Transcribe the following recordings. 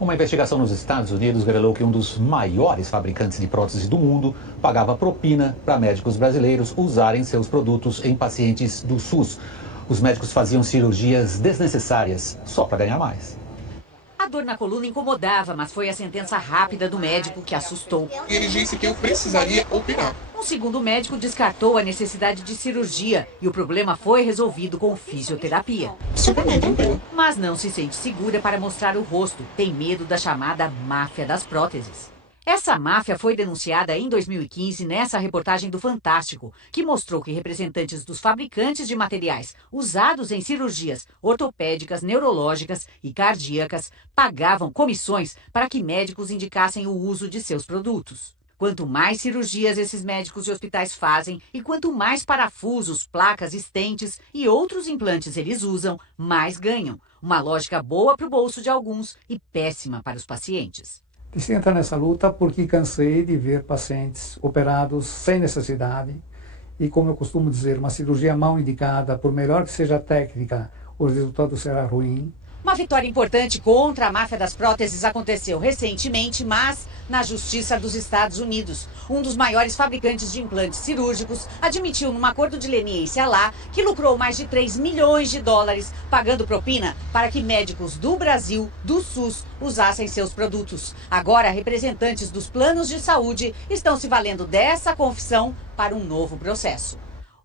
Uma investigação nos Estados Unidos revelou que um dos maiores fabricantes de próteses do mundo pagava propina para médicos brasileiros usarem seus produtos em pacientes do SUS. Os médicos faziam cirurgias desnecessárias só para ganhar mais. A dor na coluna incomodava, mas foi a sentença rápida do médico que assustou. Ele disse que eu precisaria operar. Um segundo médico descartou a necessidade de cirurgia e o problema foi resolvido com fisioterapia. Super bem, tranquilo. Mas não se sente segura para mostrar o rosto. Tem medo da chamada máfia das próteses. Essa máfia foi denunciada em 2015 nessa reportagem do Fantástico, que mostrou que representantes dos fabricantes de materiais usados em cirurgias ortopédicas, neurológicas e cardíacas pagavam comissões para que médicos indicassem o uso de seus produtos. Quanto mais cirurgias esses médicos e hospitais fazem e quanto mais parafusos, placas, estentes e outros implantes eles usam, mais ganham. Uma lógica boa para o bolso de alguns e péssima para os pacientes. Decidi entrar nessa luta porque cansei de ver pacientes operados sem necessidade e, como eu costumo dizer, uma cirurgia mal indicada, por melhor que seja a técnica, o resultado será ruim. Uma vitória importante contra a máfia das próteses aconteceu recentemente, mas na Justiça dos Estados Unidos. Um dos maiores fabricantes de implantes cirúrgicos admitiu num acordo de leniência lá que lucrou mais de 3 milhões de dólares pagando propina para que médicos do Brasil, do SUS, usassem seus produtos. Agora, representantes dos planos de saúde estão se valendo dessa confissão para um novo processo.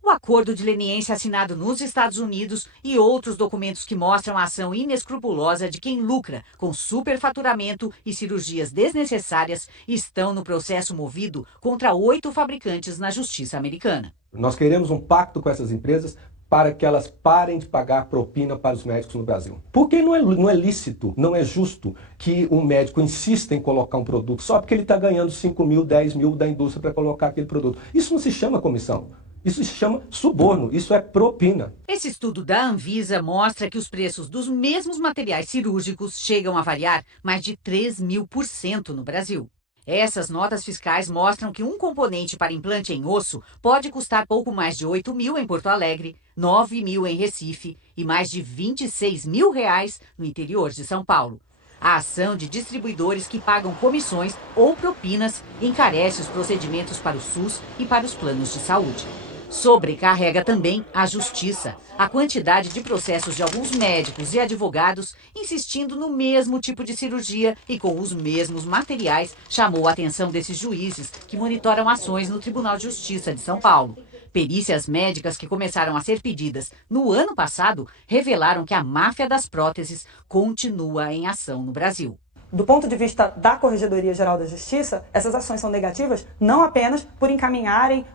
O acordo de leniência assinado nos Estados Unidos e outros documentos que mostram a ação inescrupulosa de quem lucra com superfaturamento e cirurgias desnecessárias estão no processo movido contra 8 fabricantes na justiça americana. Nós queremos um pacto com essas empresas para que elas parem de pagar propina para os médicos no Brasil. Porque não é lícito, não é justo que um médico insista em colocar um produto só porque ele está ganhando 5 mil, 10 mil da indústria para colocar aquele produto. Isso não se chama comissão. Isso se chama suborno, isso é propina. Esse estudo da Anvisa mostra que os preços dos mesmos materiais cirúrgicos chegam a variar mais de 3.000% no Brasil. Essas notas fiscais mostram que um componente para implante em osso pode custar pouco mais de 8 mil em Porto Alegre, 9 mil em Recife e mais de 26 mil reais no interior de São Paulo. A ação de distribuidores que pagam comissões ou propinas encarece os procedimentos para o SUS e para os planos de saúde. Sobrecarrega também a justiça. A quantidade de processos de alguns médicos e advogados insistindo no mesmo tipo de cirurgia e com os mesmos materiais chamou a atenção desses juízes que monitoram ações no Tribunal de Justiça de São Paulo. Perícias médicas que começaram a ser pedidas no ano passado revelaram que a máfia das próteses continua em ação no Brasil. Do ponto de vista da Corregedoria Geral da Justiça, essas ações são negativas não apenas por encaminharem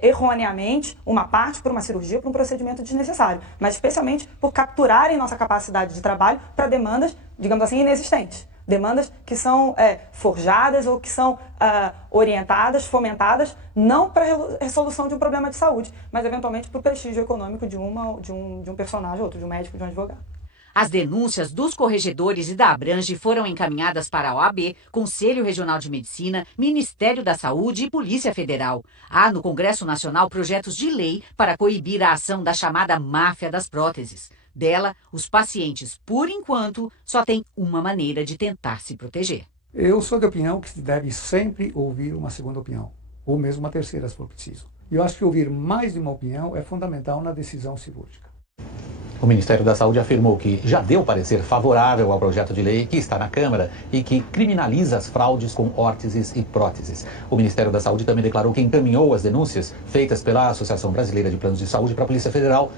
erroneamente uma parte para uma cirurgia, para um procedimento desnecessário, mas especialmente por capturarem nossa capacidade de trabalho para demandas, digamos assim, inexistentes. Demandas que são forjadas ou que são orientadas, fomentadas, não para a resolução de um problema de saúde, mas eventualmente para o prestígio econômico de um personagem, outro, de um médico, de um advogado. As denúncias dos corregedores e da Abrange foram encaminhadas para a OAB, Conselho Regional de Medicina, Ministério da Saúde e Polícia Federal. Há no Congresso Nacional projetos de lei para coibir a ação da chamada máfia das próteses. Dela, os pacientes, por enquanto, só têm uma maneira de tentar se proteger. Eu sou de opinião que se deve sempre ouvir uma segunda opinião, ou mesmo uma terceira, se for preciso. E eu acho que ouvir mais de uma opinião é fundamental na decisão cirúrgica. O Ministério da Saúde afirmou que já deu parecer favorável ao projeto de lei que está na Câmara e que criminaliza as fraudes com órteses e próteses. O Ministério da Saúde também declarou que encaminhou as denúncias feitas pela Associação Brasileira de Planos de Saúde para a Polícia Federal